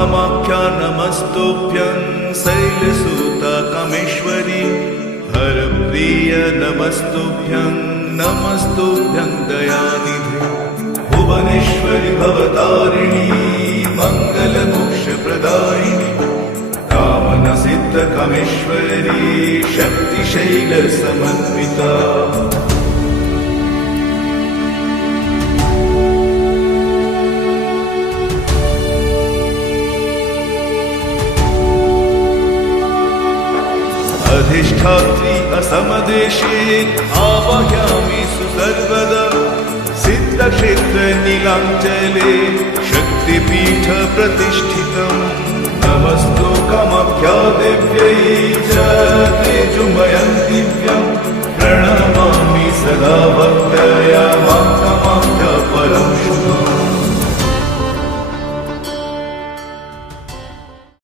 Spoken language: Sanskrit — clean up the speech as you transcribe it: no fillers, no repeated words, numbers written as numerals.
कामाख्या नमस्तुभ्यं शैलसुता कामेश्वरी हरप्रिय नमस्तुभ्यं नमस्तुभ्यं दयानिधे भुवनेश्वरि भवतारिणी मङ्गलमोक्षप्रदायिनी कामनासिद्ध कामेश्वरी शक्तिशैलसमन्विता अधिष्ठात्री असमदेशे आवाहयामि सुसर्वदा सिद्धक्षेत्र नीलाञ्चले शक्तिपीठ प्रतिष्ठितं नमस्तु कामाख्या देव्यै च तेजोमयं दिव्यं प्रणमामि सदा भक्त्या मां कामाख्या परं